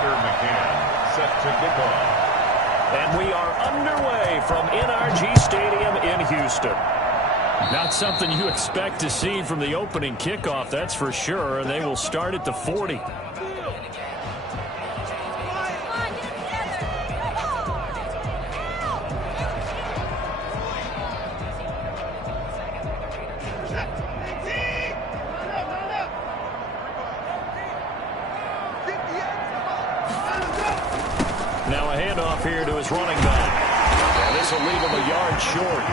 Tucker McCann set to kick off. And we are underway from NRG Stadium in Houston. Not something you expect to see from the opening kickoff, that's for sure, and they will start at the 40. Now a handoff here to his running back. And this will leave him a yard short.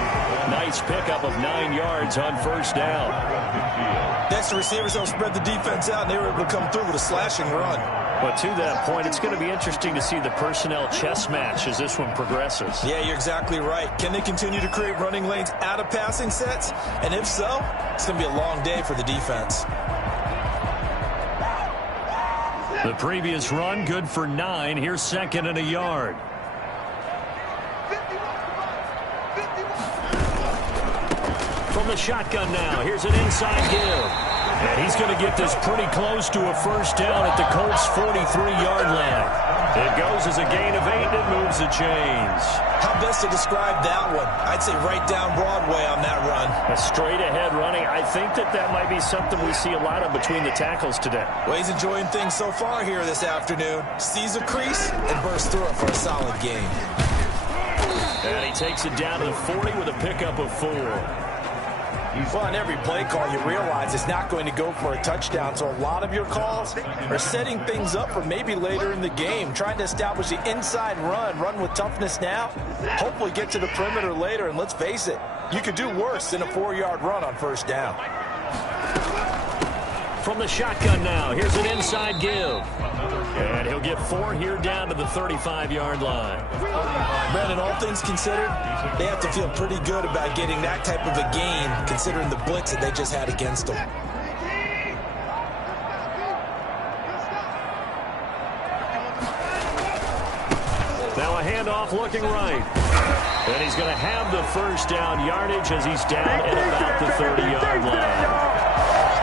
Nice pickup of 9 yards on first down. Next, the receivers don't spread the defense out, and they were able to come through with a slashing run. But to that point, it's going to be interesting to see the personnel chess match as this one progresses. Yeah, you're exactly right. Can they continue to create running lanes out of passing sets? And if so, it's going to be a long day for the defense. The previous run, good for 9. Here's second and a yard. From the shotgun now, here's an inside give. And he's going to get this pretty close to a first down at the Colts' 43-yard line. It goes as a gain of 8 and it moves the chains. How best to describe that one? I'd say right down Broadway on that run. A straight-ahead running. I think that might be something we see a lot of between the tackles today. Well, he's enjoying things so far here this afternoon. Sees a crease and bursts through it for a solid gain. And he takes it down to the 40 with a pickup of 4. Well, on every play call, you realize it's not going to go for a touchdown, so a lot of your calls are setting things up for maybe later in the game, trying to establish the inside run with toughness now, hopefully get to the perimeter later, and let's face it, you could do worse than a 4-yard run on first down. From the shotgun now, here's an inside give. And he'll get 4 here down to the 35-yard line. Brandon, all things considered, they have to feel pretty good about getting that type of a gain, considering the blitz that they just had against them. Now a handoff looking right. And he's going to have the first down yardage as he's down at about the 30-yard line.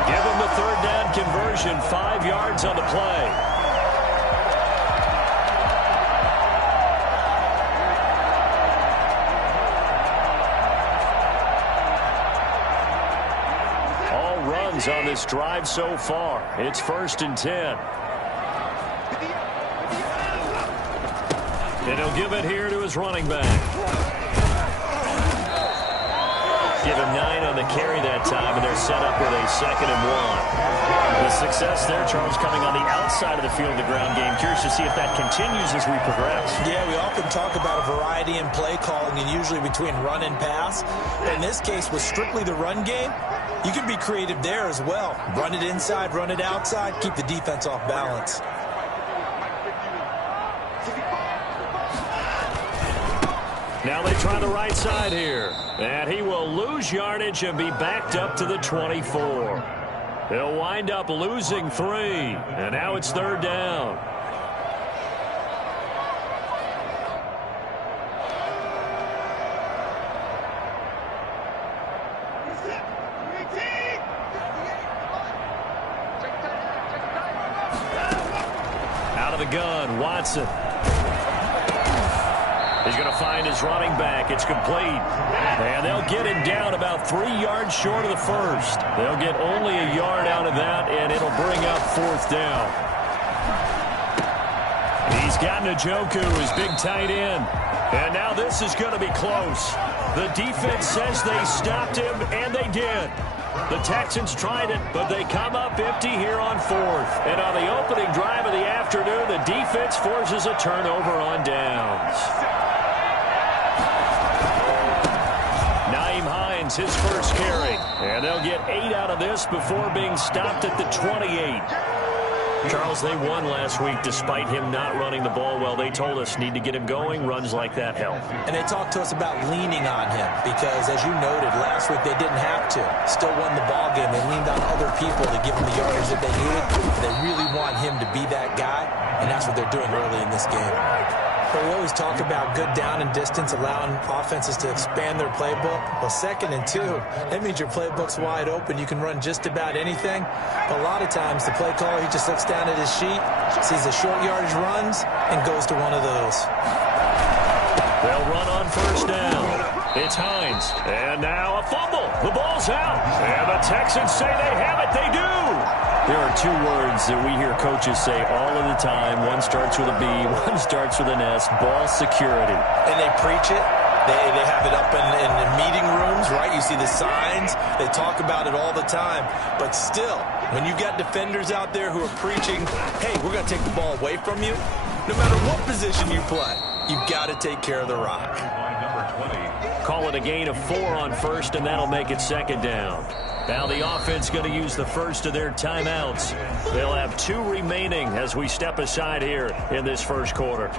Give him the third down conversion, 5 yards on the play. All runs on this drive so far. It's 1st and 10. And he'll give it here to his running back. Give him 9 on the carry that time, and they're set up with a 2nd and 1. The success there, Charles, coming on the outside of the field, the ground game. Curious to see if that continues as we progress. Yeah, we often talk about a variety in play calling, and usually between run and pass. In this case, with strictly the run game, you can be creative there as well. Run it inside, run it outside, keep the defense off balance. Now they try the right side here. And he will lose yardage and be backed up to the 24. He'll wind up losing 3. And now it's 3rd down. Out of the gun, Watson. He's going to find his running back. It's complete. And they'll get him down about 3 yards short of the first. They'll get only a yard out of that, and it'll bring up 4th down. He's got Njoku, his big tight end. And now this is going to be close. The defense says they stopped him, and they did. The Texans tried it, but they come up empty here on 4th. And on the opening drive of the afternoon, the defense forces a turnover on downs. His first carry. And they'll get 8 out of this before being stopped at the 28. Charles, they won last week despite him not running the ball well. They told us need to get him going. Runs like that help. And they talked to us about leaning on him because, as you noted, last week they didn't have to. Still won the ball game. They leaned on other people to give them the yardage that they needed. They really want him to be that guy, and that's what they're doing early in this game. Well, we always talk about good down and distance, allowing offenses to expand their playbook. Well, 2nd and 2, that means your playbook's wide open. You can run just about anything. But a lot of times, the play caller, he just looks down at his sheet, sees the short yardage runs, and goes to one of those. They'll run on 1st down. It's Hines. And now a fumble. The ball's out. And the Texans say they have it. They do. There are 2 words that we hear coaches say all of the time. One starts with a B, one starts with an S. Ball security. And they preach it. They have it up in meeting rooms, right? You see the signs. They talk about it all the time. But still, when you got defenders out there who are preaching, hey, we're going to take the ball away from you, no matter what position you play, you've got to take care of the rock. Call it a gain of 4 on 1st, and that'll make it 2nd down. Now the offense going to use the first of their timeouts. They'll have 2 remaining as we step aside here in this 1st quarter.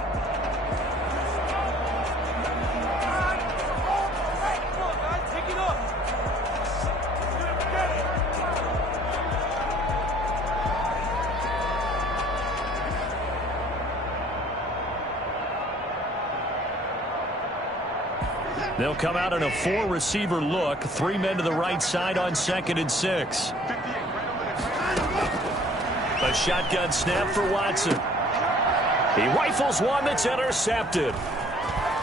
They'll come out in a 4-receiver look. 3 men to the right side on 2nd and 6. A shotgun snap for Watson. He rifles one that's intercepted.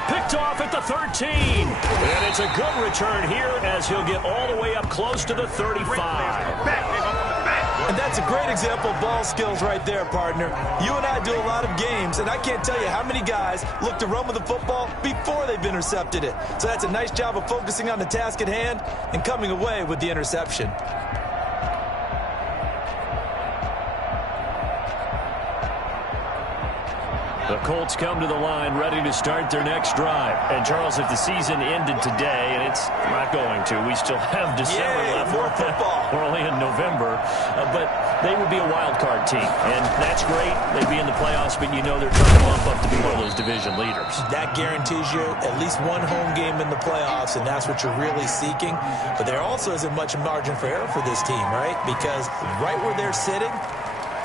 Picked off at the 13. And it's a good return here as he'll get all the way up close to the 35. And that's a great example of ball skills right there, partner. You and I do a lot of games, and I can't tell you how many guys look to run with the football before they've intercepted it. So that's a nice job of focusing on the task at hand and coming away with the interception. The Colts come to the line ready to start their next drive. And, Charles, if the season ended today, and it's not going to, we still have December left. More football. We're only in November. But they would be a wild card team. And that's great. They'd be in the playoffs, but you know they're trying to bump up to be one of those division leaders. That guarantees you at least one home game in the playoffs, and that's what you're really seeking. But there also isn't much margin for error for this team, right? Because right where they're sitting,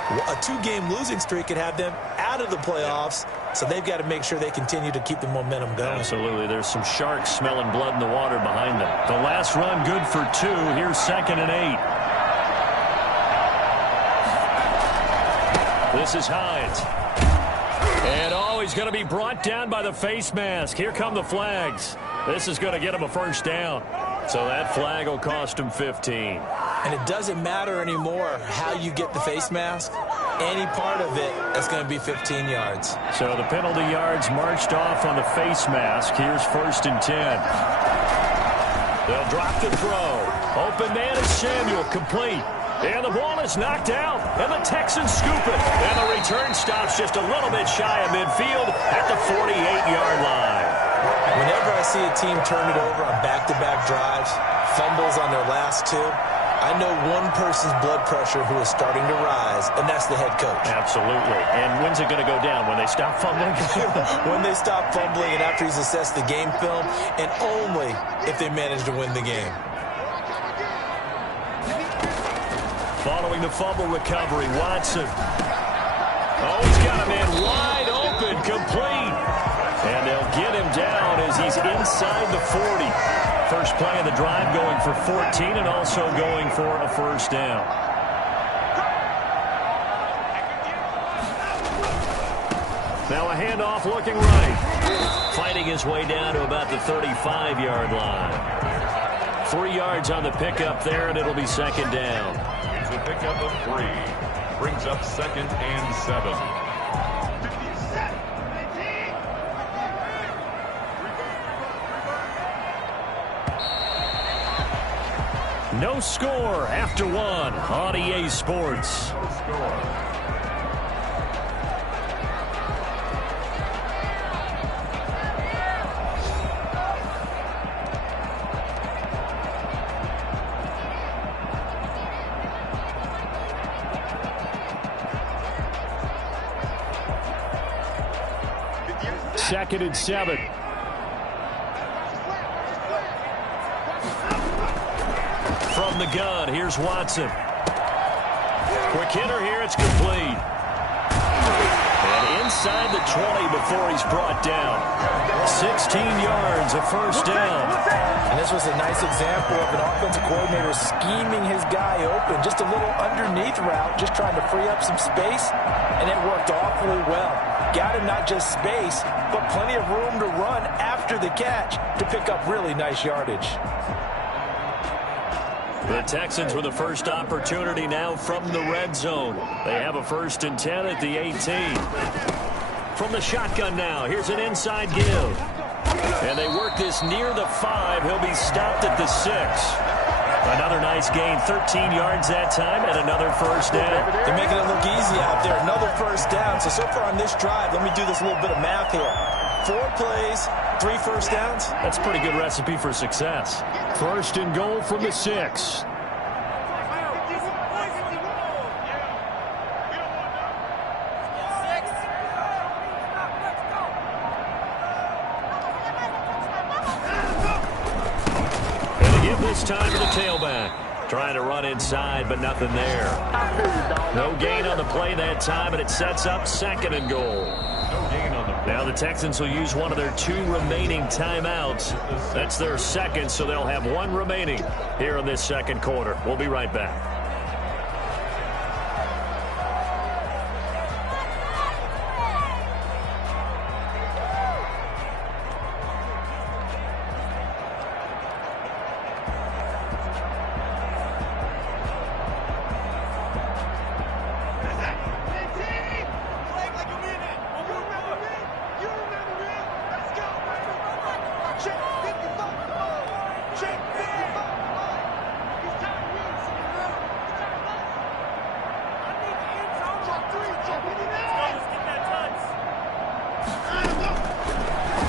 a 2-game losing streak could have them out of the playoffs, so they've got to make sure they continue to keep the momentum going. Absolutely. There's some sharks smelling blood in the water behind them. The last run good for 2. Here's 2nd and 8. This is Hines. And he's going to be brought down by the face mask. Here come the flags. This is going to get him a 1st down. So that flag will cost him 15. And it doesn't matter anymore how you get the face mask. Any part of it is going to be 15 yards. So the penalty yards marched off on the face mask. Here's 1st and 10. They'll drop the throw. Open man is Samuel, complete. And the ball is knocked out, and the Texans scoop it. And the return stops just a little bit shy of midfield at the 48-yard line. Whenever I see a team turn it over on back-to-back drives, fumbles on their last 2, I know one person's blood pressure who is starting to rise, and that's the head coach. Absolutely. And when's it going to go down? When they stop fumbling? When they stop fumbling and after he's assessed the game film, and only if they manage to win the game. Following the fumble recovery, Watson. Oh, he's got a man wide open, complete. And they'll get him down as he's inside the 40. First play of the drive going for 14 and also going for a 1st down. Now a handoff looking right. Fighting his way down to about the 35-yard line. 3 yards on the pickup there, and it'll be 2nd down. It's a pickup of 3. Brings up 2nd and 7. No score after 1 on EA Sports. No score. Second and 7. From the gun, here's Watson. Quick hitter here, it's complete. And inside the 20 before he's brought down. 16 yards, a first down. And this was a nice example of an offensive coordinator scheming his guy open. Just a little underneath route, just trying to free up some space, and it worked awfully well. Got him not just space, but plenty of room to run after the catch to pick up really nice yardage. The Texans with the first opportunity now from the red zone. They have a 1st and 10 at the 18. From the shotgun now, here's an inside give. And they work this near the 5. He'll be stopped at the 6. Another nice gain, 13 yards that time, and another first down. They're making it look easy out there. Another first down. So far on this drive, let me do this little bit of math here. 4 plays, 3 first downs. That's a pretty good recipe for success. 1st and goal from the 6. This time to the tailback. Trying to run inside, but nothing there. No gain on the play that time, and it sets up 2nd and goal. Now the Texans will use one of their 2 remaining timeouts. That's their 2nd, so they'll have 1 remaining here in this 2nd quarter. We'll be right back.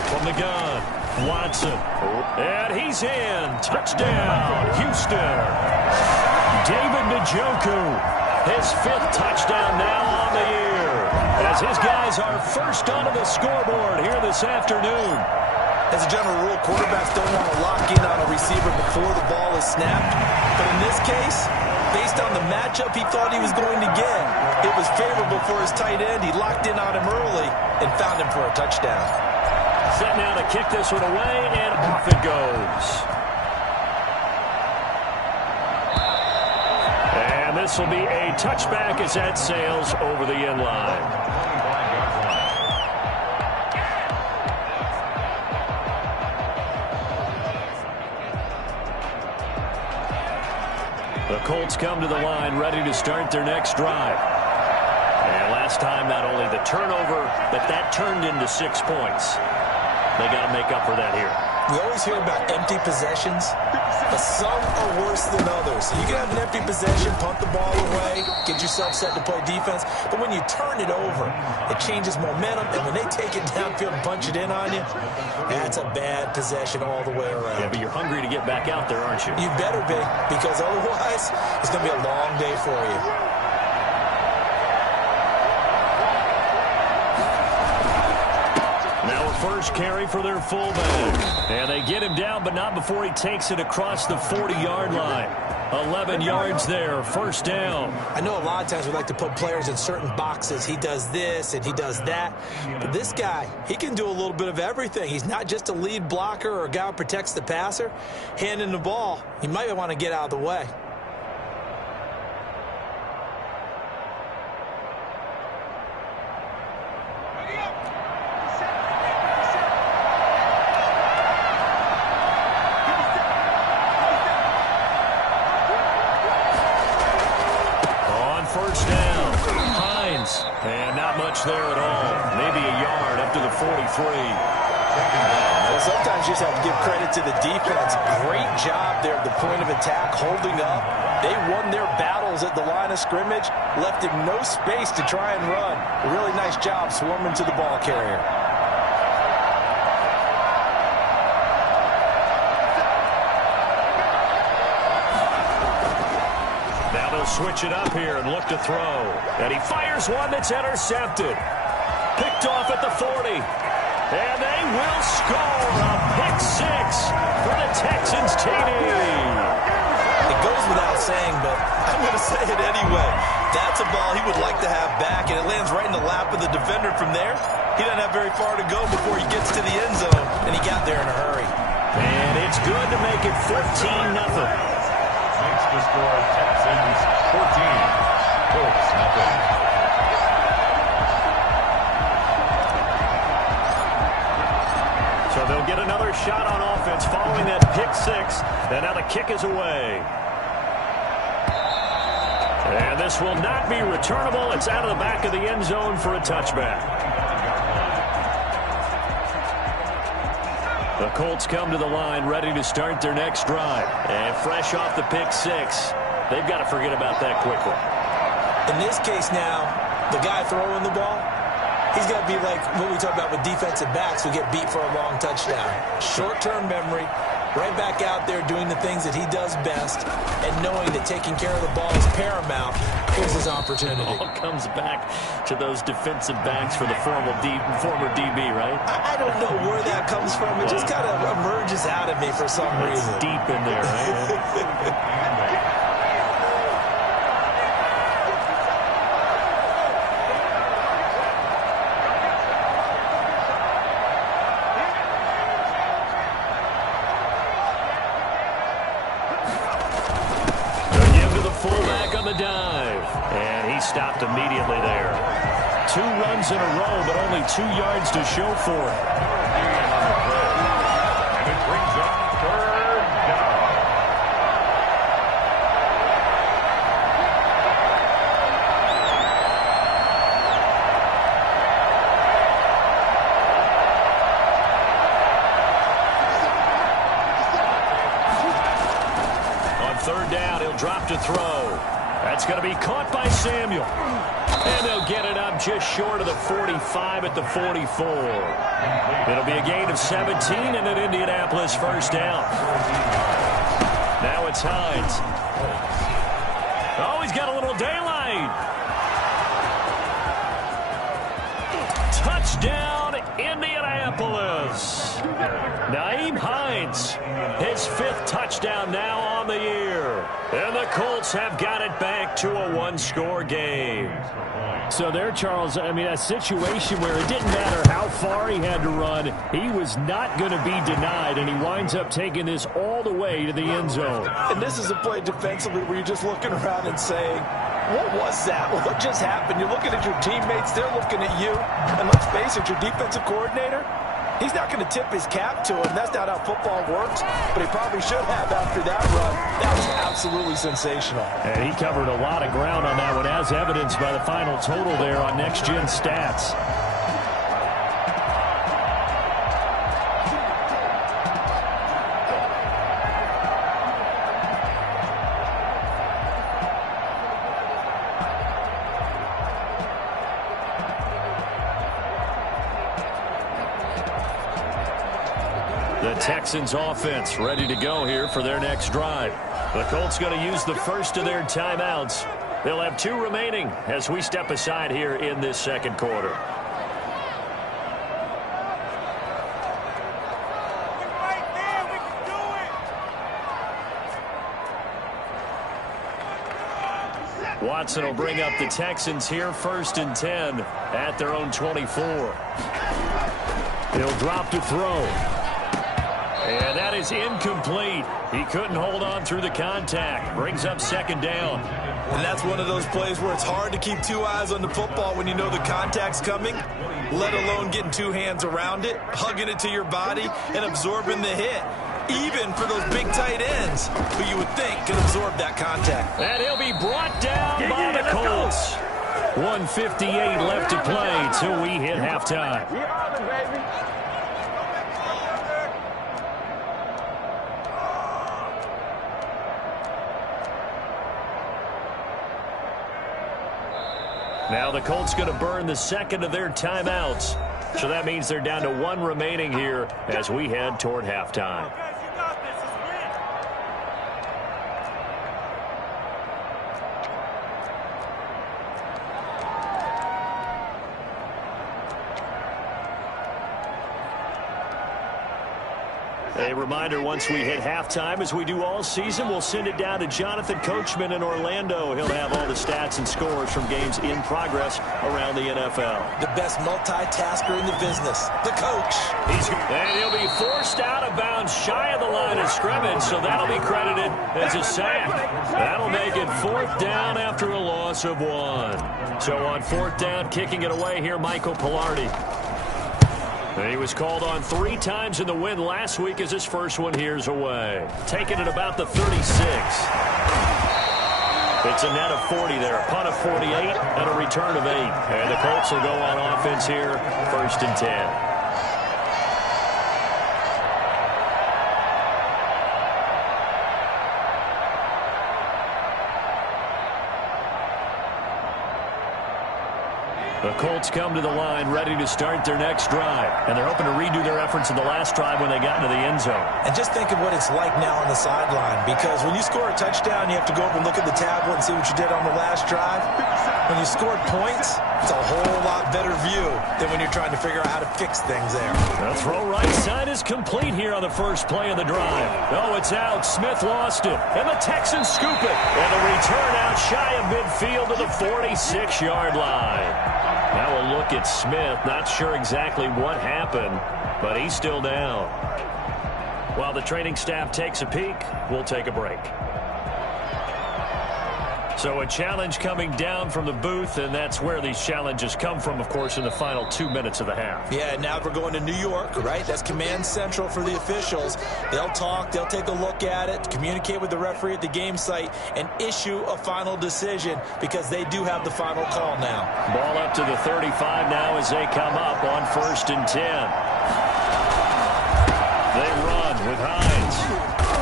From the gun, Watson. And he's in. Touchdown, Houston. David Njoku, his 5th touchdown now on the year, as his guys are first onto the scoreboard here this afternoon. As a general rule, quarterbacks don't want to lock in on a receiver before the ball is snapped. But in this case, based on the matchup he thought he was going to get, it was favorable for his tight end. He locked in on him early and found him for a touchdown. Set now to kick this one away, and off it goes. And this will be a touchback as that sails over the end line. The Colts come to the line ready to start their next drive. And last time, not only the turnover, but that turned into 6 points. They got to make up for that here. We always hear about empty possessions, but some are worse than others. You can have an empty possession, punt the ball away, get yourself set to play defense, but when you turn it over, it changes momentum, and when they take it downfield and punch it in on you, that's a bad possession all the way around. Yeah, but you're hungry to get back out there, aren't you? You better be, because otherwise, it's going to be a long day for you. First carry for their fullback. And they get him down, but not before he takes it across the 40-yard line. 11 yards there, first down. I know a lot of times we like to put players in certain boxes. He does this and he does that. But this guy, he can do a little bit of everything. He's not just a lead blocker or a guy who protects the passer. Handing the ball, you might want to get out of the way. There at all. Maybe a yard up to the 43. Well, sometimes you just have to give credit to the defense. Great job there at the point of attack, holding up. They won their battles at the line of scrimmage, left him no space to try and run. A really nice job swarming to the ball carrier. Switch it up here and look to throw. And he fires one that's intercepted. Picked off at the 40. And they will score a pick 6 for the Texans TD. It goes without saying, but I'm going to say it anyway. That's a ball he would like to have back, and it lands right in the lap of the defender from there. He doesn't have very far to go before he gets to the end zone, and he got there in a hurry. And it's good to make it 14-0. Makes the score Texans 14, Colts nothing. So they'll get another shot on offense following that pick six. And now the kick is away. And this will not be returnable. It's out of the back of the end zone for a touchback. The Colts come to the line ready to start their next drive. And fresh off the pick six, they've got to forget about that quickly. In this case now, the guy throwing the ball, he's got to be like what we talk about with defensive backs who get beat for a long touchdown. Short-term memory, right back out there doing the things that he does best, and knowing that taking care of the ball is paramount. Here's his opportunity. It all comes back to those defensive backs for the former DB, right? I don't know where that comes from. It just kind of emerges out of me for some reason. It's deep in there, right? Fullback on the dive, and he stopped immediately there. 2 runs in a row, but only 2 yards to show for it. And it brings up 3rd down. On 3rd down, he'll drop to throw. That's going to be caught by Samuel. And they'll get it up just short of the 45 at the 44. It'll be a gain of 17 and an Indianapolis 1st down. Now it's Hines. Oh, he's got a little daylight. Touchdown, Indianapolis. Nyheim Hines, his 5th touchdown now on the year. And the Colts have got it back to a 1-score game. So there, Charles, I mean, a situation where it didn't matter how far he had to run, he was not going to be denied, and he winds up taking this all the way to the end zone. And this is a play defensively where you're just looking around and saying, what was that? What just happened? You're looking at your teammates, they're looking at you. And let's face it, your defensive coordinator, he's not going to tip his cap to him. That's not how football works, but he probably should have after that run. That was absolutely sensational. And he covered a lot of ground on that one, as evidenced by the final total there on Next Gen Stats. The Texans offense ready to go here for their next drive. The Colts going to use the first of their timeouts. They'll have 2 remaining as we step aside here in this 2nd quarter. Watson will bring up the Texans here 1st and 10 at their own 24. He'll drop to throw. And that is incomplete. He couldn't hold on through the contact. Brings up 2nd down. And that's one of those plays where it's hard to keep 2 eyes on the football when you know the contact's coming, let alone getting 2 hands around it, hugging it to your body, and absorbing the hit. Even for those big tight ends who you would think can absorb that contact. And he'll be brought down by the Colts. 1:58 left to play till we hit halftime. Now the Colts going to burn the 2nd of their timeouts. So that means they're down to 1 remaining here as we head toward halftime. A reminder, once we hit halftime, as we do all season, we'll send it down to Jonathan Coachman in Orlando. He'll have all the stats and scores from games in progress around the NFL. The best multitasker in the business, the coach. And he'll be forced out of bounds shy of the line of scrimmage, so that'll be credited as a sack. That'll make it 4th down after a loss of 1. So on 4th down, kicking it away here, Michael Palardy. He was called on 3 times in the win last week as his first one here's away. Taking it about the 36. It's a net of 40 there, a punt of 48 and a return of 8. And the Colts will go on offense here, 1st and 10. The Colts come to the line ready to start their next drive. And they're hoping to redo their efforts in the last drive when they got into the end zone. And just think of what it's like now on the sideline. Because when you score a touchdown, you have to go up and look at the tablet and see what you did on the last drive. When you scored points, it's a whole lot better view than when you're trying to figure out how to fix things there. The throw right side is complete here on the first play of the drive. Oh, it's out. Smith lost it. And the Texans scoop it. And the return out shy of midfield to the 46-yard line. Now a look at Smith. Not sure exactly what happened, but he's still down. While the training staff takes a peek, we'll take a break. So a challenge coming down from the booth, and that's where these challenges come from, of course, in the final 2 minutes of the half. Yeah, now we're going to New York, right? That's command central for the officials. They'll talk, they'll take a look at it, communicate with the referee at the game site, and issue a final decision because they do have the final call now. Ball up to the 35 now as they come up on 1st and 10. They run with Hines.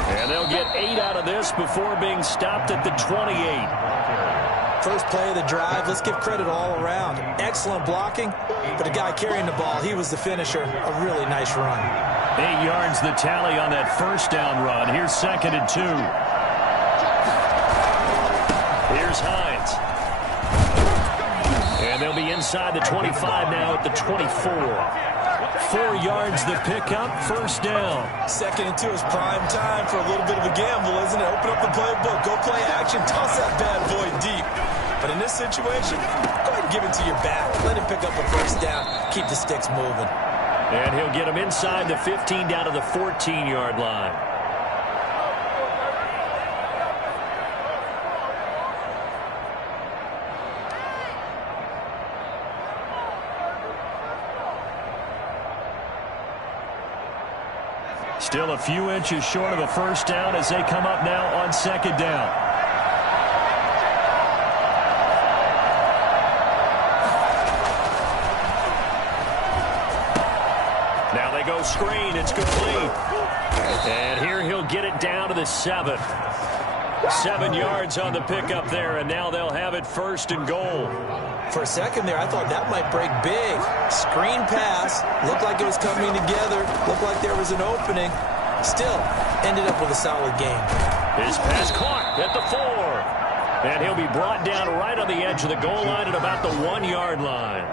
And they'll get 8 out of this before being stopped at the 28. First play of the drive, let's give credit all around. Excellent blocking, but the guy carrying the ball, he was the finisher. A really nice run. 8 yards the tally on that first down run. Here's 2nd and 2. Here's Hines. And they'll be inside the 25 now at the 24. 4 yards the pickup, 1st down. 2nd and 2 is prime time for a little bit of a gamble, isn't it? Open up the playbook, go play action, toss that bad boy deep. But in this situation, go ahead and give it to your back. Let him pick up a 1st down, keep the sticks moving. And he'll get him inside the 15 down to the 14-yard line. Still a few inches short of a 1st down as they come up now on 2nd down. Now they go screen. It's complete. And here he'll get it down to the 7. 7 yards on the pickup there, and now they'll have it 1st and goal. For a second there, I thought that might break big. Screen pass. Looked like it was coming together. Looked like there was an opening. Still, ended up with a solid game. His pass caught at the 4. And he'll be brought down right on the edge of the goal line at about the 1-yard line.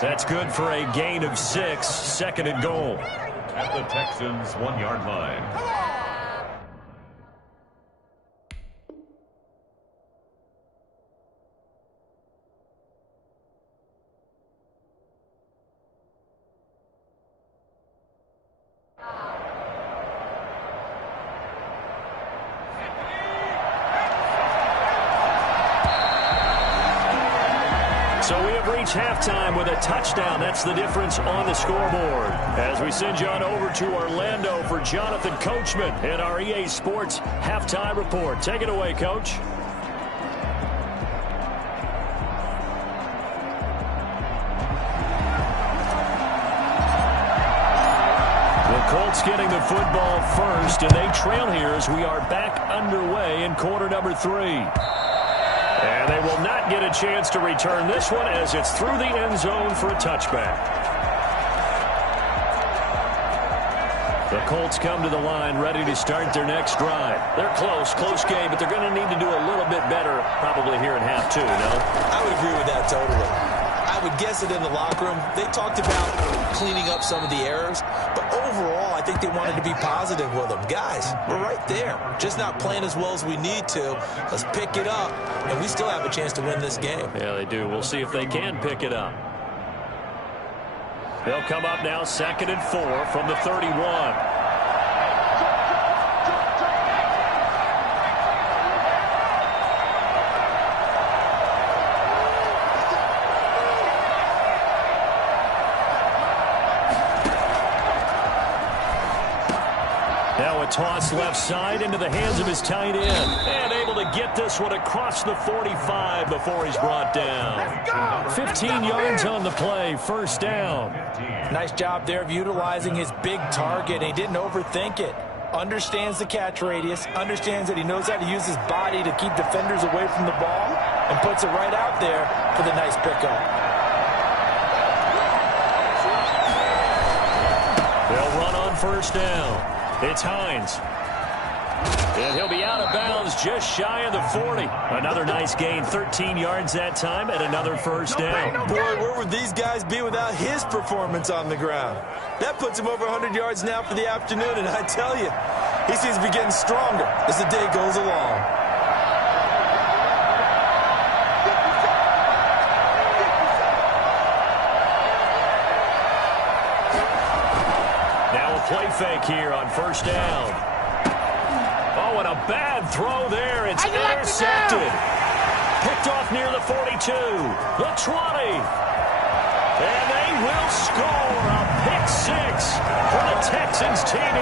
That's good for a gain of 6. 2nd and goal. At the Texans' 1-yard line. So we have reached halftime with a touchdown. That's the difference on the scoreboard. As we send you on over to Orlando for Jonathan Coachman in our EA Sports Halftime Report. Take it away, Coach. The Colts getting the football first, and they trail here as we are back underway in quarter number 3. And they will not get a chance to return this one as it's through the end zone for a touchback. The Colts come to the line ready to start their next drive. They're close game, but they're going to need to do a little bit better probably here in half 2, no? I would agree with that totally. I would guess it in the locker room. They talked about cleaning up some of the errors, but overall, I think they wanted to be positive with them. Guys, we're right there. Just not playing as well as we need to. Let's pick it up, and we still have a chance to win this game. Yeah, they do. We'll see if they can pick it up. They'll come up now 2nd and 4 from the 31. Toss left side into the hands of his tight end. And able to get this one across the 45 before he's brought down. 15 yards on the play, 1st down. Nice job there of utilizing his big target. He didn't overthink it. Understands the catch radius. Understands that he knows how to use his body to keep defenders away from the ball. And puts it right out there for the nice pickup. They'll run on 1st down. It's Hines. And he'll be out of bounds just shy of the 40. Another nice gain, 13 yards that time, and another 1st down. Boy, where would these guys be without his performance on the ground? That puts him over 100 yards now for the afternoon, and I tell you, he seems to be getting stronger as the day goes along. Play fake here on 1st down. Oh, and a bad throw there. It's intercepted. Picked off near the 42. The 20. And they will score a pick 6 for the Texans TD.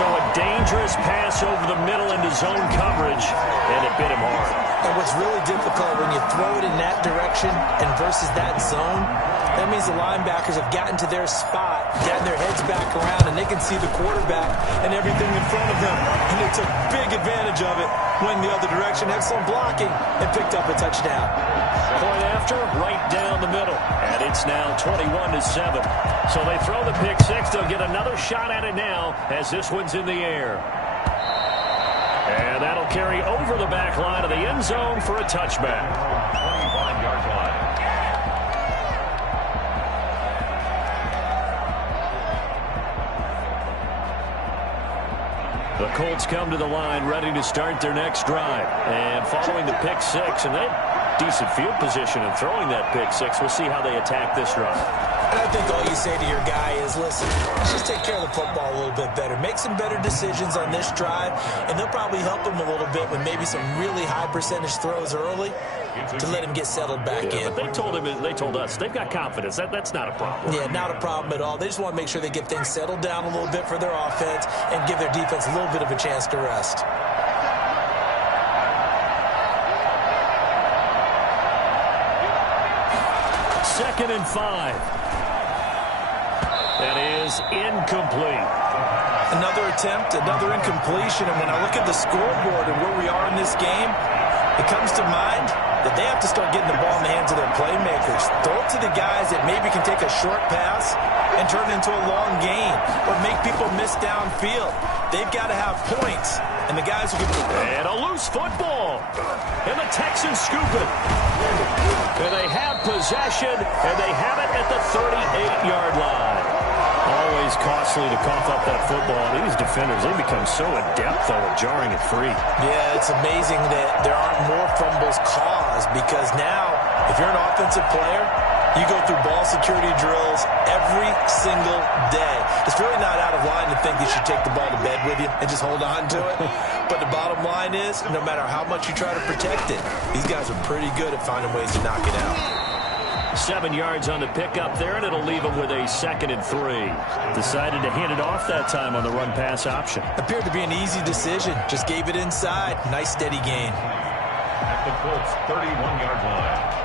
So a dangerous pass over the middle into zone coverage, and it bit him hard. And what's really difficult when you throw it in that direction and versus that zone, that means the linebackers have gotten to their spot, gotten their heads back around, and they can see the quarterback and everything in front of them. And they took big advantage of it, went the other direction, excellent blocking, and picked up a touchdown. Point after, right down the middle. And it's now 21-7. So they throw the pick 6. They'll get another shot at it now as this one's in the air. And that'll carry over the back line of the end zone for a touchback. 25-yard line. The Colts come to the line ready to start their next drive. And following the pick 6, and they have decent field position in throwing that pick 6. We'll see how they attack this drive. And I think all you say to your guy is, listen, let's just take care of the football a little bit better. Make some better decisions on this drive, and they'll probably help him a little bit with maybe some really high percentage throws early to let him get settled back in. But they told us they've got confidence. That's not a problem. Yeah, not a problem at all. They just want to make sure they get things settled down a little bit for their offense and give their defense a little bit of a chance to rest. Second and 5. That is incomplete. Another attempt, another incompletion. And when I look at the scoreboard and where we are in this game, it comes to mind that they have to start getting the ball in the hands of their playmakers. Throw it to the guys that maybe can take a short pass and turn it into a long gain or make people miss downfield. They've got to have points. And the guys who can... And a loose football. And the Texans scoop it. And they have possession, and they have it at the 38-yard line. Always costly to cough up that football. These defenders, they become so adept, though, at jarring it free. Yeah, it's amazing that there aren't more fumbles caused because now, if you're an offensive player, you go through ball security drills every single day. It's really not out of line to think you should take the ball to bed with you and just hold on to it. But the bottom line is, no matter how much you try to protect it, these guys are pretty good at finding ways to knock it out. 7 yards on the pickup there, and it'll leave them with a 2nd and 3. Decided to hand it off that time on the run-pass option. Appeared to be an easy decision. Just gave it inside. Nice, steady gain. At the Colts' 31-yard line.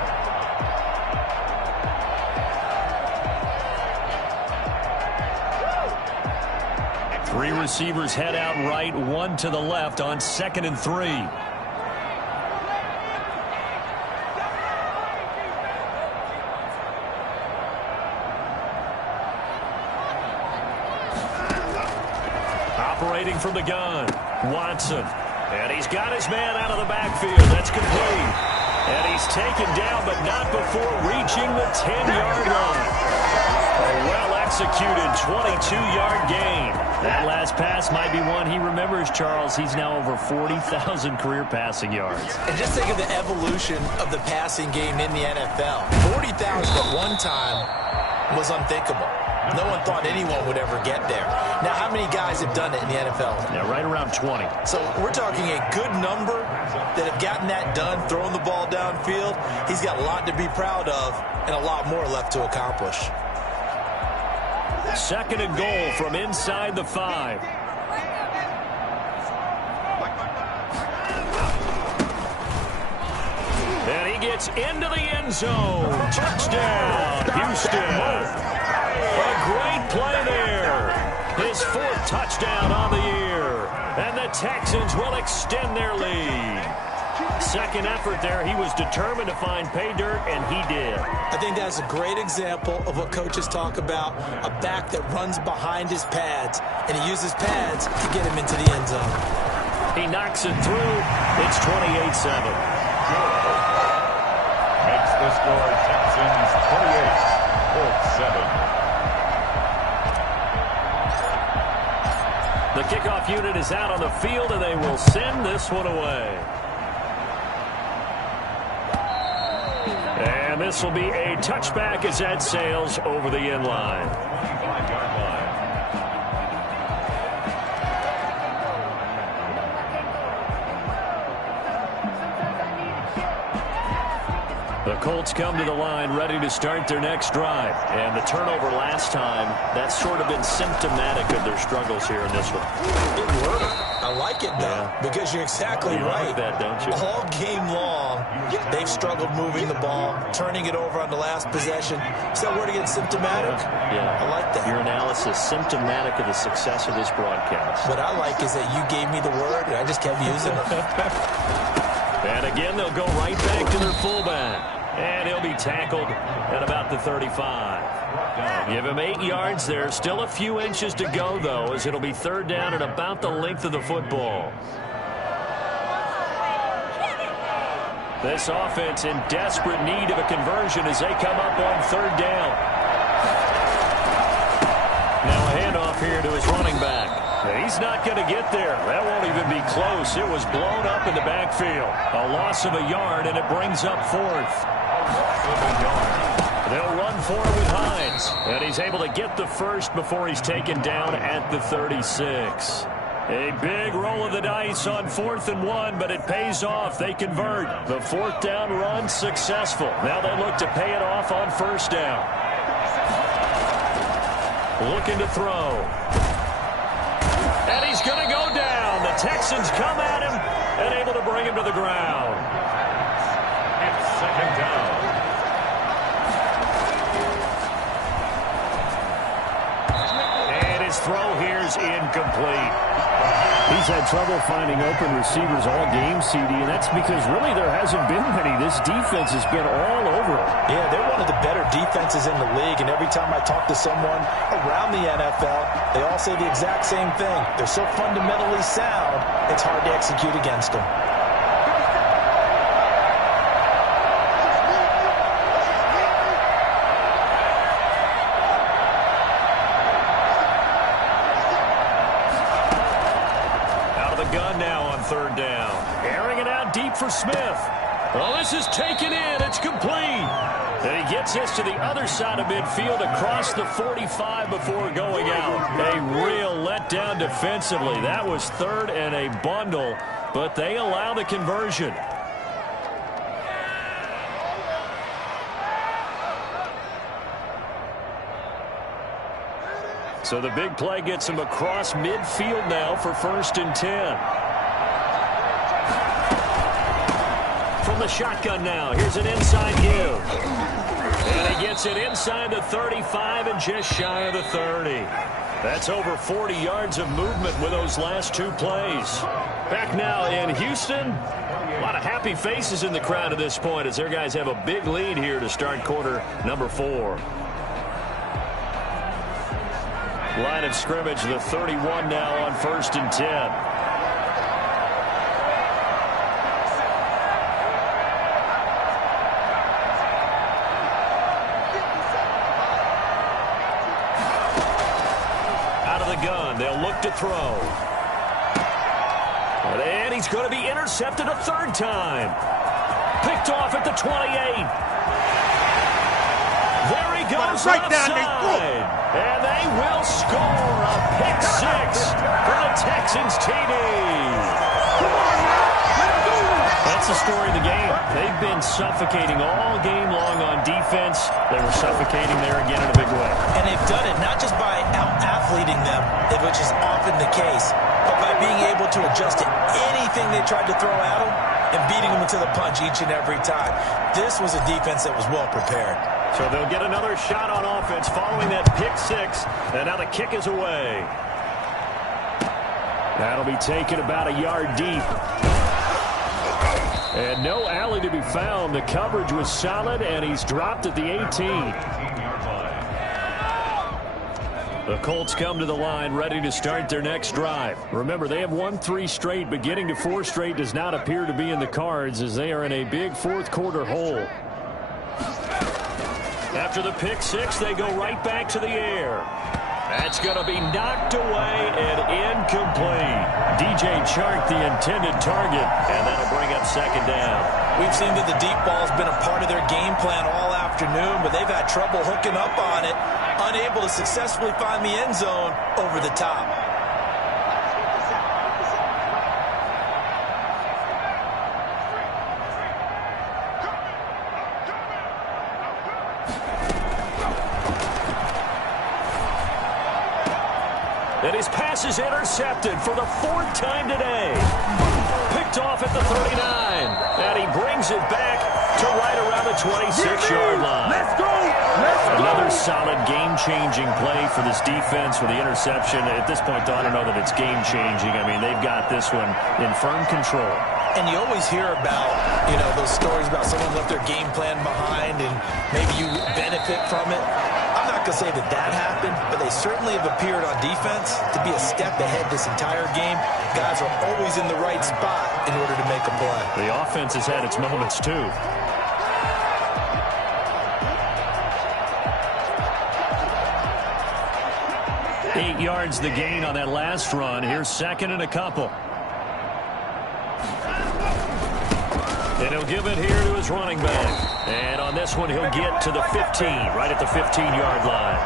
Three receivers head out right, one to the left on 2nd and 3. Operating from the gun, Watson. And he's got his man out of the backfield. That's complete. And he's taken down, but not before reaching the 10-yard line. A well-executed 22-yard gain. That last pass might be one he remembers, Charles. He's now over 40,000 career passing yards. And just think of the evolution of the passing game in the NFL. 40,000 at one time was unthinkable. No one thought anyone would ever get there. Now, how many guys have done it in the NFL? Yeah, right around 20. So we're talking a good number that have gotten that done, throwing the ball downfield. He's got a lot to be proud of and a lot more left to accomplish. Second and goal from inside the 5. And he gets into the end zone. Touchdown, Houston. A great play there. His 4th touchdown on the year. And the Texans will extend their lead. Second effort there. He was determined to find pay dirt, and he did. I think that's a great example of what coaches talk about, a back that runs behind his pads, and he uses pads to get him into the end zone. He knocks it through. It's 28-7. Makes the score Texans 28, Colts 7. The kickoff unit is out on the field, and they will send this one away. And this will be a touchback as that sails over the end line. 5-yard line. The Colts come to the line ready to start their next drive. And the turnover last time, that's sort of been symptomatic of their struggles here in this one. It worked. I like it, though, because you're exactly right. Like that, don't you? All game long, they've struggled moving the ball, turning it over on the last possession. Is that word again, symptomatic? Yeah. I like that. Your analysis, symptomatic of the success of this broadcast. What I like is that you gave me the word, and I just kept using it. And again, they'll go right back to their fullback. And he'll be tackled at about the 35. Give him 8 yards there. Still a few inches to go, though, as it'll be third down and about the length of the football. This offense in desperate need of a conversion as they come up on third down. Now a handoff here to his running back. He's not going to get there. That won't even be close. It was blown up in the backfield. A loss of a yard, and it brings up 4th. They'll run for it with Hines. And he's able to get the first before he's taken down at the 36. A big roll of the dice on 4th and 1, but it pays off. They convert. The 4th down run successful. Now they look to pay it off on 1st down. Looking to throw. And he's going to go down. The Texans come at him and able to bring him to the ground. It's second down. And his throw here is incomplete. He's had trouble finding open receivers all game, CD, and that's because really there hasn't been many. This defense has been all over him. Yeah, they're one of the better defenses in the league, and every time I talk to someone around the NFL, they all say the exact same thing. They're so fundamentally sound, it's hard to execute against them. Gun now on third down. Airing it out deep for Smith. Well, this is taken in. It's complete. And he gets this to the other side of midfield across the 45 before going out. A real letdown defensively. That was third and a bundle, but they allow the conversion. So the big play gets him across midfield now for 1st and 10. From the shotgun now, here's an inside give. And he gets it inside the 35 and just shy of the 30. That's over 40 yards of movement with those last 2 plays. Back now in Houston. A lot of happy faces in the crowd at this point as their guys have a big lead here to start quarter number 4. Line of scrimmage, the 31 now on 1st and 10. the gun. They'll look to throw. And he's going to be intercepted a third time. Picked off at the 28. There he goes outside. And they will score a pick six for the Texans TD. That's the story of the game. They've been suffocating all game long on defense. They were suffocating there again in a big way. And they've done it not just by out-athleting them, which is often the case, but by being able to adjust to anything they tried to throw at them and beating them into the punch each and every time. This was a defense that was well prepared. So they'll get another shot on offense following that pick six. And now the kick is away. That'll be taken about a yard deep. And no alley to be found. The coverage was solid, and he's dropped at the 18. The Colts come to the line ready to start their next drive. Remember, they have won 3 straight, but getting to 4 straight does not appear to be in the cards as they are in a big fourth-quarter hole. After the pick six, they go right back to the air. That's going to be knocked away and incomplete. DJ Chark, the intended target, and that'll bring up second down. We've seen that the deep ball's been a part of their game plan all afternoon, but they've had trouble hooking up on it, unable to successfully find the end zone over the top. And his pass is intercepted for the 4th time today. Picked off at the 39. And he brings it back to right around the 26-yard line. Let's go! Another solid game-changing play for this defense with the interception. At this point, I don't know that it's game-changing. I mean, they've got this one in firm control. And you always hear about, those stories about someone left their game plan behind and maybe you benefit from it. I'm not going to say that that happened, but they certainly have appeared on defense to be a step ahead this entire game. Guys are always in the right spot in order to make a play. The offense has had its moments, too. Eight yards the gain on that last run. Here's second and a couple. And he'll give it here to his running back. And on this one, he'll get to the 15, right at the 15-yard line.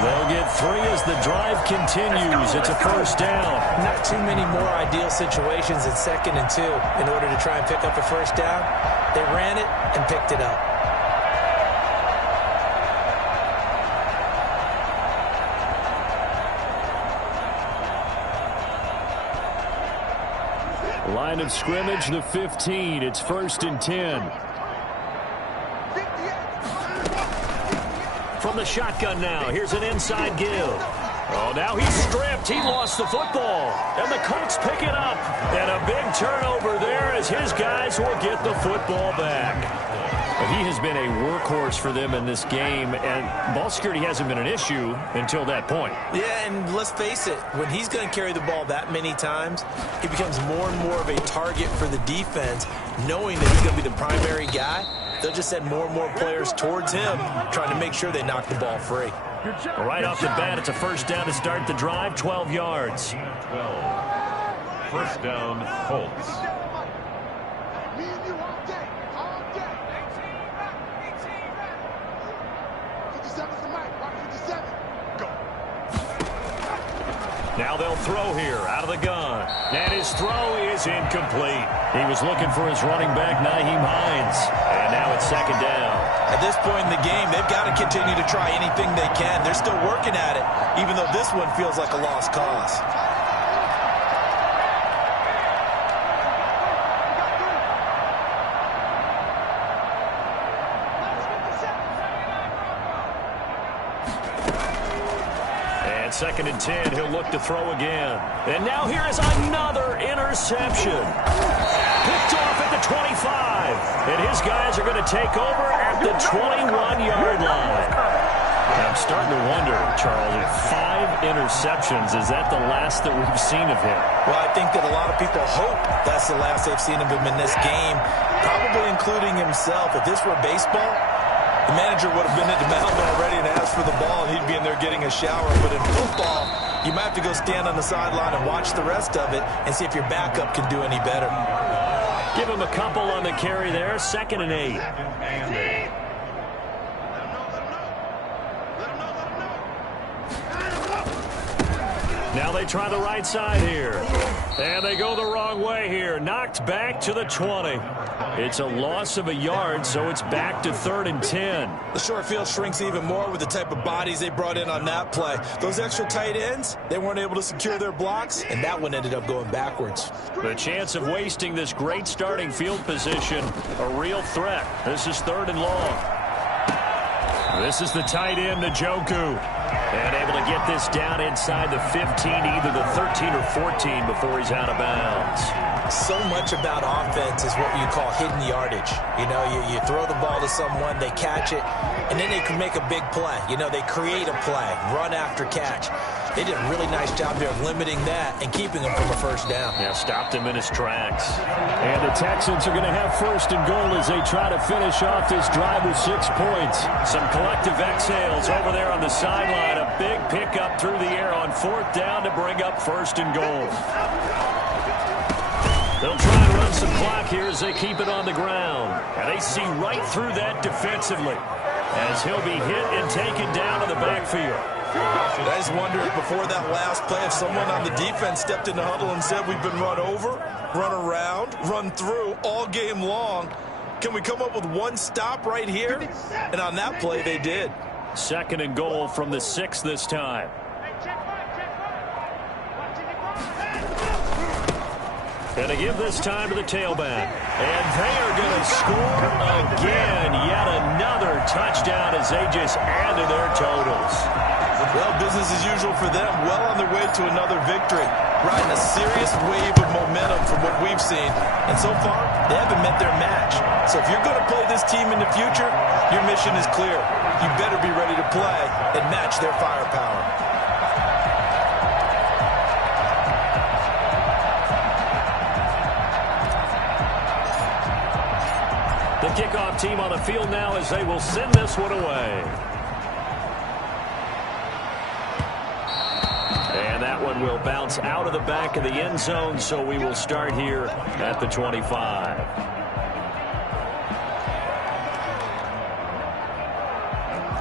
They'll get 3 as the drive continues. It's a first down. Not too many more ideal situations at 2nd and 2 in order to try and pick up a first down. They ran it and picked it up. Line of scrimmage, the 15. It's 1st and 10. From the shotgun now, here's an inside give. Oh, now he's stripped. He lost the football. And the Colts pick it up. And a big turnover there as his guys will get the football back. But he has been a workhorse for them in this game, and ball security hasn't been an issue until that point. Yeah, and let's face it, when he's going to carry the ball that many times, he becomes more and more of a target for the defense, knowing that he's going to be the primary guy. They'll just send more and more players towards him, trying to make sure they knock the ball free. Right off the bat, it's a first down to start the drive, 12 yards. 12. First down, Colts. Now they'll throw here out of the gun. And his throw is incomplete. He was looking for his running back, Nyheim Hines. And now it's second down. At this point in the game, they've got to continue to try anything they can. They're still working at it, even though this one feels like a lost cause. Second and 10, he'll look to throw again. And now here is another interception. Picked off at the 25. And his guys are going to take over at the 21-yard line. I'm starting to wonder, Charles, if 5 interceptions, is that the last that we've seen of him? Well, I think that a lot of people hope that's the last they've seen of him in this game, probably including himself. If this were baseball, the manager would have been at the mound already and asked for the ball, and he'd be in there getting a shower. But in football, You might have to go stand on the sideline and watch the rest of it and see if your backup can do any better. Give him a couple on the carry there. 2nd and 8. Now they try the right side here. And they go the wrong way here. Knocked back to the 20. It's a loss of a yard, so it's back to 3rd and 10. The short field shrinks even more with the type of bodies they brought in on that play. Those extra tight ends, they weren't able to secure their blocks, and that one ended up going backwards. The chance of wasting this great starting field position, a real threat. This is 3rd and long. This is the tight end, Njoku. And able to get this down inside the 15, either the 13 or 14 before he's out of bounds. So much about offense is what you call hidden yardage. You know, you throw the ball to someone, they catch it, and then they can make a big play. You know, they create a play, run after catch. They did a really nice job there of limiting that and keeping him from a first down. Yeah, stopped him in his tracks. And the Texans are going to have 1st and goal as they try to finish off this drive with 6 points. Some collective exhales over there on the sideline. A big pickup through the air on 4th down to bring up 1st and goal. They'll try and run some clock here as they keep it on the ground. And they see right through that defensively as he'll be hit and taken down in the backfield. I just wonder if before that last play, if someone on the defense stepped in the huddle and said, we've been run over, run around, run through all game long. Can we come up with one stop right here? And on that play, they did. 2nd and goal from the 6 this time. And to give this time to the tailback. And they are going to score again. Yet another touchdown as they just add to their totals. Well, business as usual for them. Well on their way to another victory. Riding a serious wave of momentum from what we've seen. And so far, they haven't met their match. So if you're going to play this team in the future, your mission is clear. You better be ready to play and match their firepower. The kickoff team on the field now as they will send this one away. And that one will bounce out of the back of the end zone, so we will start here at the 25.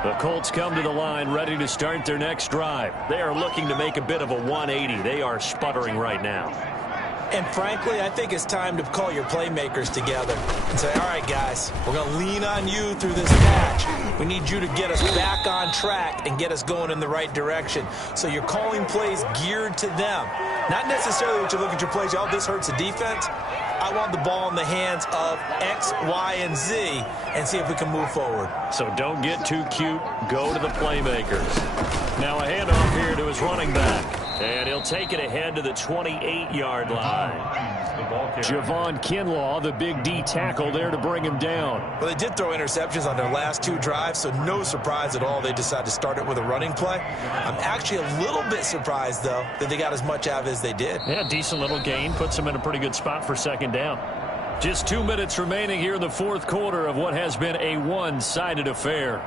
The Colts come to the line ready to start their next drive. They are looking to make a bit of a 180. They are sputtering right now. And frankly, I think it's time to call your playmakers together and say, all right, guys, we're going to lean on you through this patch. We need you to get us back on track and get us going in the right direction. So you're calling plays geared to them. Not necessarily that you look at your plays, oh, this hurts the defense. I want the ball in the hands of X, Y, and Z and see if we can move forward. So don't get too cute. Go to the playmakers. Now a handoff here to his running back. And he'll take it ahead to the 28-yard line. Javon Kinlaw, the big D tackle there to bring him down. Well, they did throw interceptions on their last 2 drives, so no surprise at all they decided to start it with a running play. I'm actually a little bit surprised, though, that they got as much out of it as they did. Yeah, decent little gain. Puts them in a pretty good spot for 2nd down. Just 2 minutes remaining here in the 4th quarter of what has been a one-sided affair.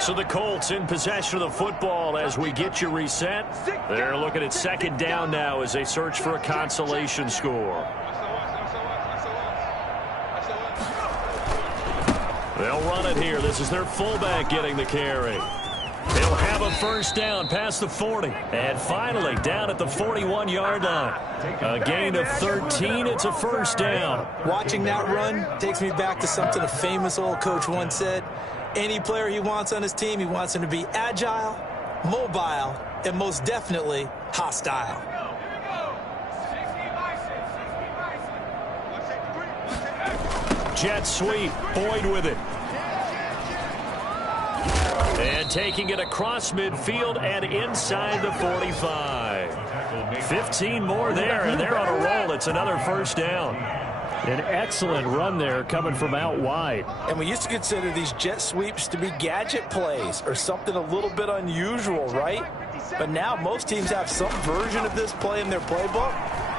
So the Colts in possession of the football as we get you reset. They're looking at 2nd down now as they search for a consolation score. They'll run it here. This is their fullback getting the carry. They'll have a 1st down past the 40. And finally down at the 41-yard line. A gain of 13. It's a 1st down. Watching that run takes me back to something a famous old coach once said. Any player he wants on his team, he wants him to be agile, mobile, and most definitely hostile. Jet sweep. Boyd with it. And taking it across midfield and inside the 45. 15 more there, and they're on a roll. It's another 1st down. An excellent run there coming from out wide. And we used to consider these jet sweeps to be gadget plays or something a little bit unusual, right? But now most teams have some version of this play in their playbook.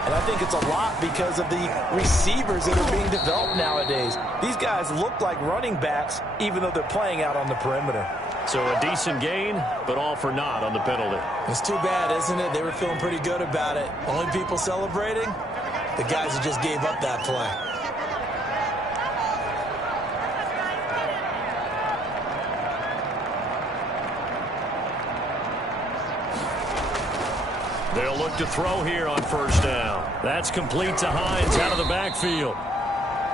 And I think it's a lot because of the receivers that are being developed nowadays. These guys look like running backs even though they're playing out on the perimeter. So a decent gain, but all for naught on the penalty. It's too bad, isn't it? They were feeling pretty good about it. Only people celebrating? The guys who just gave up that play. They'll look to throw here on first down. That's complete to Hines out of the backfield.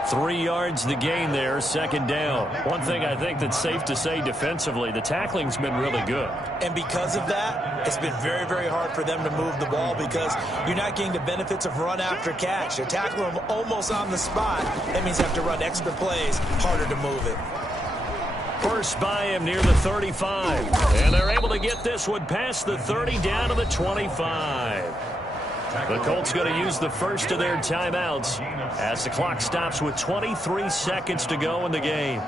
3 yards the gain there, second down. One thing I think that's safe to say defensively, the tackling's been really good. And because of that, it's been very, very hard for them to move the ball because you're not getting the benefits of run after catch. You're tackling them almost on the spot. That means you have to run extra plays, harder to move it. First by him near the 35. And they're able to get this one past the 30 down to the 25. The Colts going to use the first of their timeouts as the clock stops with 23 seconds to go in the game.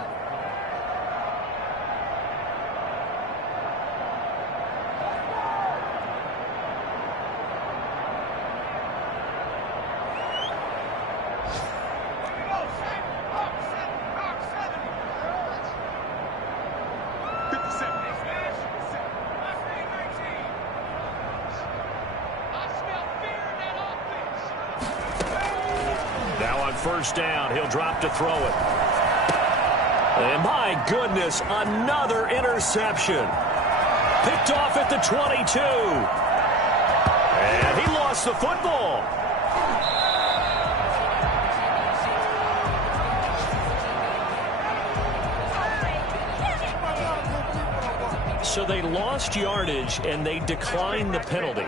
First down, he'll drop to throw it. And my goodness, another interception. Picked off at the 22. And he lost the football. So they lost yardage and they declined the penalty.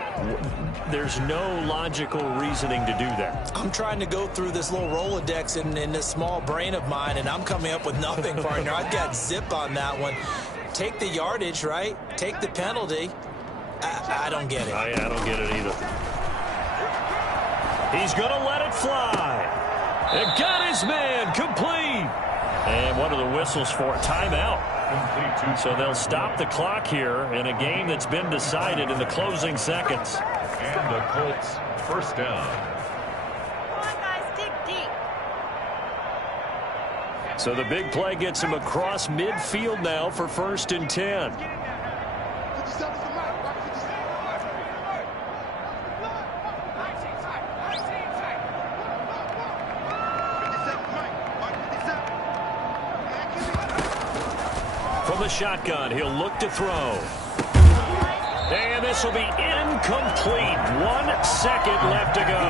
There's no logical reasoning to do that. I'm trying to go through this little Rolodex in this small brain of mine, and I'm coming up with nothing, partner. I've got zip on that one. Take the yardage, right? Take the penalty. I don't get it. I don't get it either. He's going to let it fly. It got his man complete. And what are the whistles for? Timeout. So they'll stop the clock here in a game that's been decided in the closing seconds. And the Colts first down. Come on, guys, dig deep. So the big play gets him across midfield now for 1st and 10. From the shotgun, he'll look to throw. And this will be incomplete. 1 second left to go.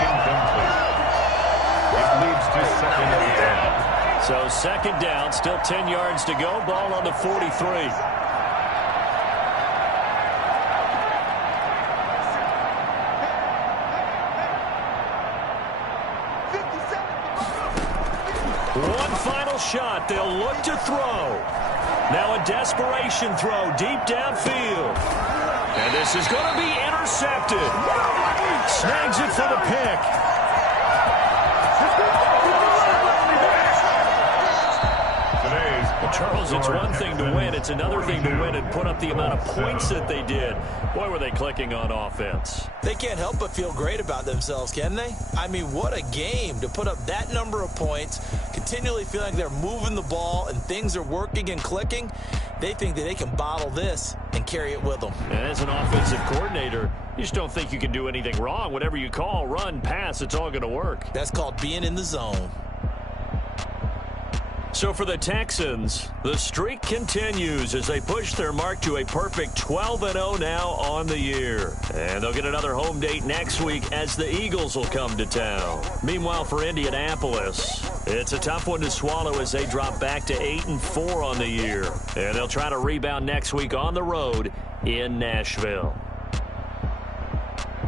Incomplete. It leads to second and 10. So second down, still 10 yards to go. Ball on the 43. One final shot. They'll look to throw. Now a desperation throw deep downfield. And this is going to be intercepted. Snags it for the pick. Well, Charles, it's one thing to win. It's another thing to win and put up the amount of points that they did. Boy, were they clicking on offense. They can't help but feel great about themselves, can they? I mean, what a game to put up that number of points, continually feel like they're moving the ball and things are working and clicking. They think that they can bottle this and carry it with them. And as an offensive coordinator, you just don't think you can do anything wrong. Whatever you call, run, pass, it's all going to work. That's called being in the zone. So for the Texans, the streak continues as they push their mark to a perfect 12-0 now on the year. And they'll get another home date next week as the Eagles will come to town. Meanwhile, for Indianapolis, it's a tough one to swallow as they drop back to 8-4 on the year. And they'll try to rebound next week on the road in Nashville.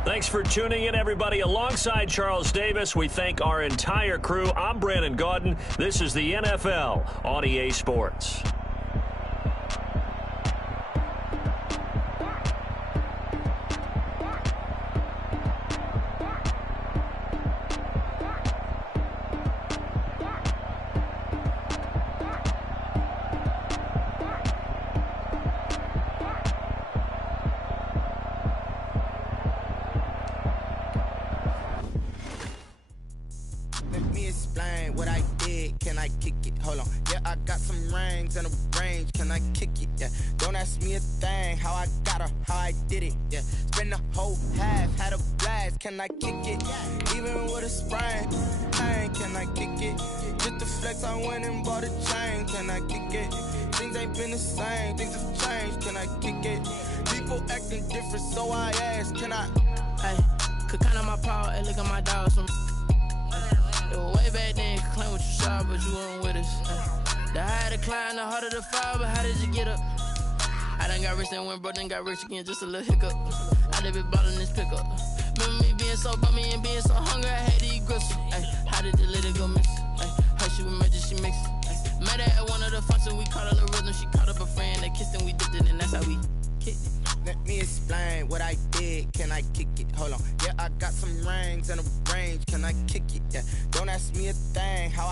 Thanks for tuning in, everybody. Alongside Charles Davis, we thank our entire crew. I'm Brandon Gaudin. This is the NFL on EA Sports. Me explain what I did. Can I kick it? Hold on. Yeah, I got some rings and a range. Can I kick it? Yeah. Don't ask me a thing. How I got her, how I did it. Yeah. Spend the whole half, had a blast. Can I kick it? Even with a sprain. Pain, can I kick it? Just the flex, I went and bought a chain. Can I kick it? Things ain't been the same. Things have changed. Can I kick it? People acting different, so I ask. Can I? Hey, could count on my power and look at my dogs from. It was way back then, could claim what you saw, but you weren't with us. The higher the climb, the harder the fall, but how did you get up? I done got rich and went broke, then got rich again, just a little hiccup. I done been ballin' this pickup. Remember me being so bummy and being so hungry, I had to eat gristle. Ay, how did the little go miss? Ay, her she was magic, she mixed. Ay, met her at one of the functions, we caught a little rhythm, she caught up a friend, they kissed and we dipped it, and that's how we kicked it. Let me explain what I did. Can I kick it? Hold on. Yeah, I got some rings and a range. Can I kick it? Yeah. Don't ask me a thing. How